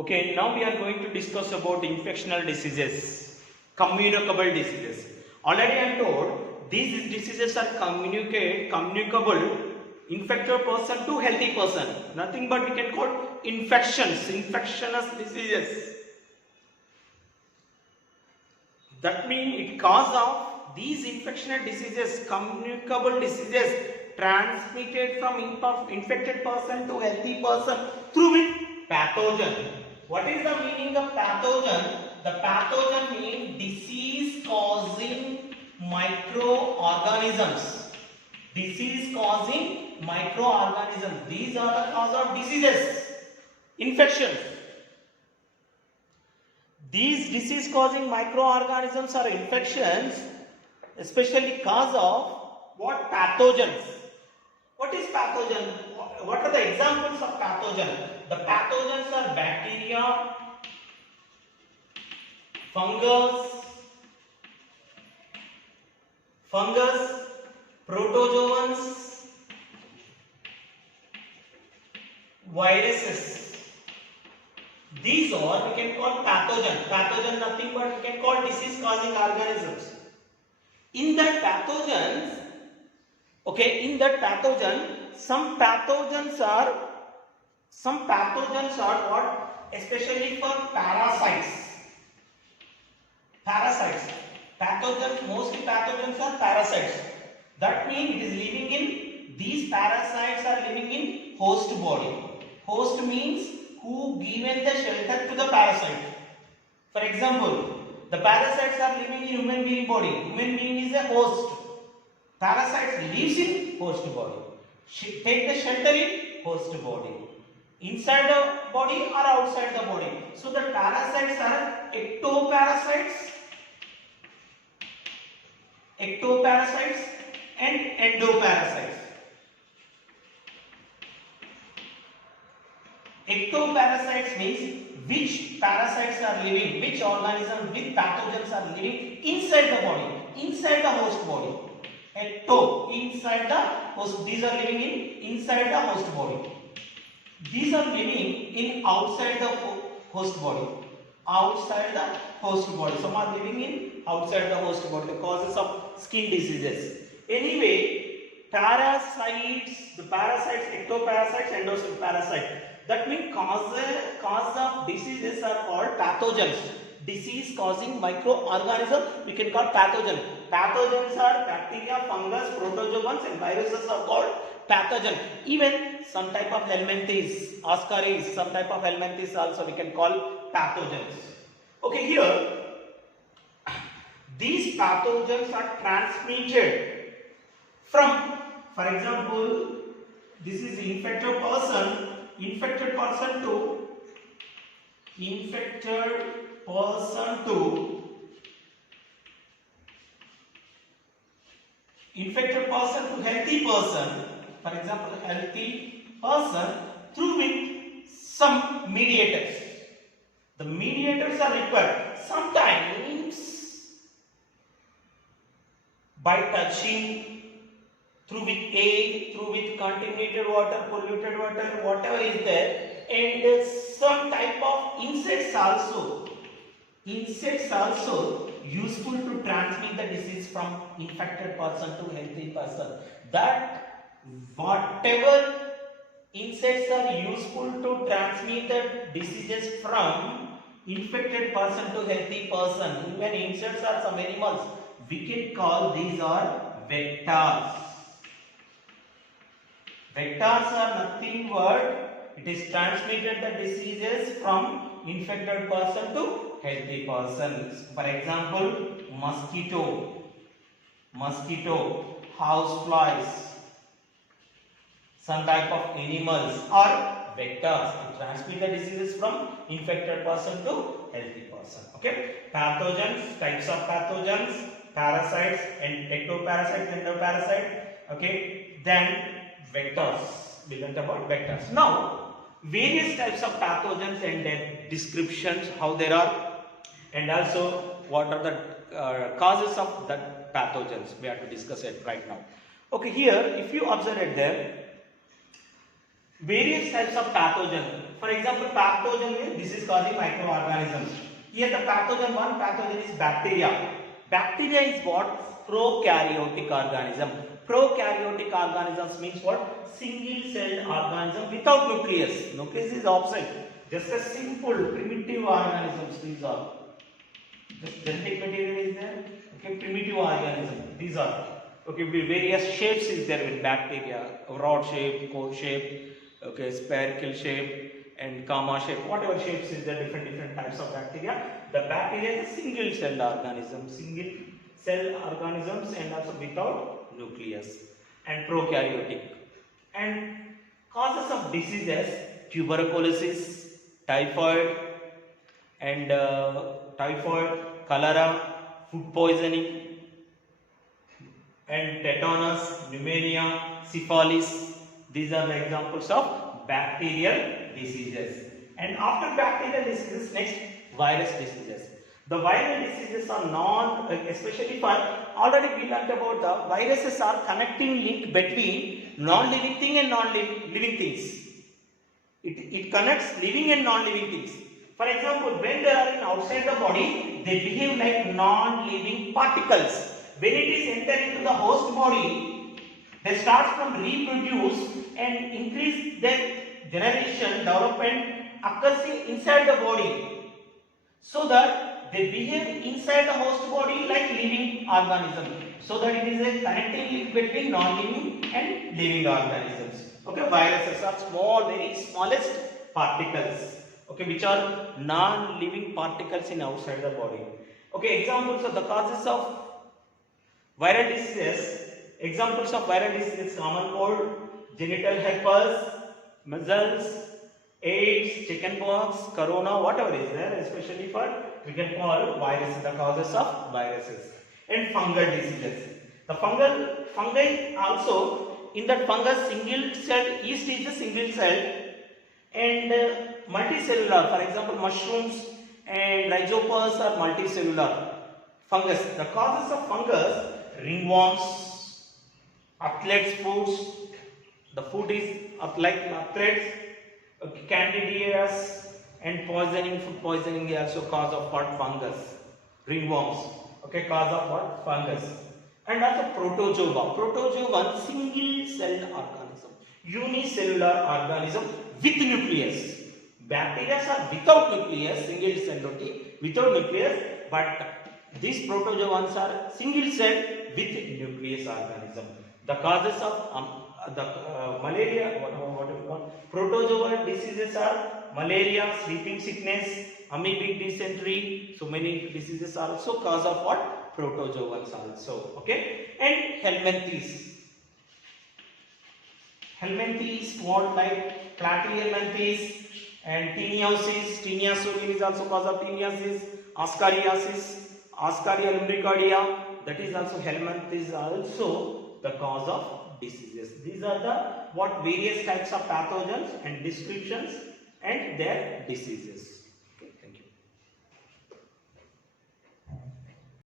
Okay, now we are going to discuss about infectional diseases, communicable diseases. Already I am told these diseases are communicable, infected person to healthy person. Nothing but we can call infections, infectious diseases. That means it cause of these infectious diseases, communicable diseases transmitted from infected person to healthy person through with pathogen. What is the meaning of pathogen? The pathogen means disease causing microorganisms. Disease causing microorganisms. These are the cause of diseases, infections. These disease causing microorganisms or infections especially cause of what? Pathogens. What is pathogen? What are the examples of pathogen? The pathogens are bacteria, fungus, protozoans, viruses. These are we can call pathogen. Pathogen nothing but we can call disease causing organisms. In that pathogens, some pathogens are what? Especially for parasites. Mostly pathogens are parasites. That means it is living in, these parasites are living in host body. Host means who given the shelter to the parasite. For example, the parasites are living in human being body. Human being is a host. Parasites lives in host body. Take the shelter in host body. Inside the body or outside the body. So the parasites are ectoparasites and endoparasites. Ectoparasites means which parasites are living, which organisms, which pathogens are living inside the body, inside the host body. Ecto, inside the host. These are living inside the host body. These are living in outside the host body. Outside the host body. Some are living in outside the host body. The causes of skin diseases. Anyway, parasites, the parasites, ectoparasites, endoparasites. That means cause of diseases are called pathogens. Disease causing microorganism we can call pathogen. Pathogens are bacteria, fungus, protozoans and viruses are called pathogen. Even some type of helminthes, ascaris, some type of helminthes also we can call pathogens. Okay, here these pathogens are transmitted from, for example, this is the infected person to infected person to healthy person. For example, healthy person through with some mediators. The mediators are required. Sometimes by touching, through with air, through with contaminated water, polluted water, whatever is there, and some type of insects also useful to transmit the disease from infected person to healthy person. That whatever insects are useful to transmit the diseases from infected person to healthy person. Even insects are some animals. We can call these are vectors. Vectors are nothing but it is transmitted the diseases from infected person to healthy person. For example, mosquito, house flies, some type of animals are vectors to transmit the diseases from infected person to healthy person. Okay, pathogens, types of pathogens, parasites and ectoparasites, endoparasites. Okay, then vectors. We learned about vectors. Now, various types of pathogens and their descriptions, how there are, and also what are the causes of that pathogens. We have to discuss it right now. Okay, here if you observe it there, various types of pathogens. For example, pathogen is this is causing microorganisms. Here the one pathogen is bacteria. Bacteria is what? Prokaryotic organism. Prokaryotic organisms means what? Single celled organism without nucleus. Nucleus is absent. Just a simple primitive organisms. These are. Just genetic material is there. Okay, primitive organism. These are. Okay, various shapes is there with bacteria. Rod shape, cone shape, okay, spherical shape, and gamma shape. Whatever shapes is there, different types of bacteria. The bacteria is a single celled organism. Single cell organisms and also without nucleus and prokaryotic. And causes of diseases: tuberculosis, typhoid, and cholera, food poisoning, and tetanus, pneumonia, syphilis. These are the examples of bacterial diseases. And after bacterial diseases, next virus diseases. The viral diseases are especially for, already we learned about the viruses are connecting link between non-living thing and non-living things. It connects living and non-living things. For example, when they are in outside the body, they behave like non-living particles. When it is entering into the host body, they start from reproduce and increase their generation, development occurs inside the body, so that they behave inside the host body like living organism. So that it is a connecting link between non-living and living organisms. Okay, viruses are small, very smallest particles. Okay, which are non-living particles in outside the body. Okay, examples of the causes of viral diseases. Examples of viral diseases: common cold, genital herpes, measles, AIDS, chickenpox, corona, whatever is there, especially for we can call viruses, the causes of viruses. And fungal diseases. The fungi also, in that fungus, single cell, yeast is a single cell, and multicellular. For example, mushrooms and rhizopus are multicellular. Fungus. The causes of fungus: ringworms, athlete's foods. The food is like athletes, candidias, and poisoning. Food poisoning is also cause of what? Fungus. Ringworms. Okay, cause of what? Fungus. And also protozoa. Protozoa, single celled organism, unicellular organism with nucleus. Bacteria are without nucleus, single celled without nucleus, but these protozoans are single celled with nucleus organism. The causes of malaria, what do we call? Protozoal diseases are malaria, sleeping sickness, amoebic dysentery. So many diseases are also cause of what? Protozoans also. Okay, and helminthes. Helminthes, what, like platyhelminthes and tiniosis. Tiniasolin is also cause of tiniosis. Ascariasis, Ascaria lumbricardia, that is also helminthes, also the cause of diseases. These are the what various types of pathogens and descriptions and their diseases.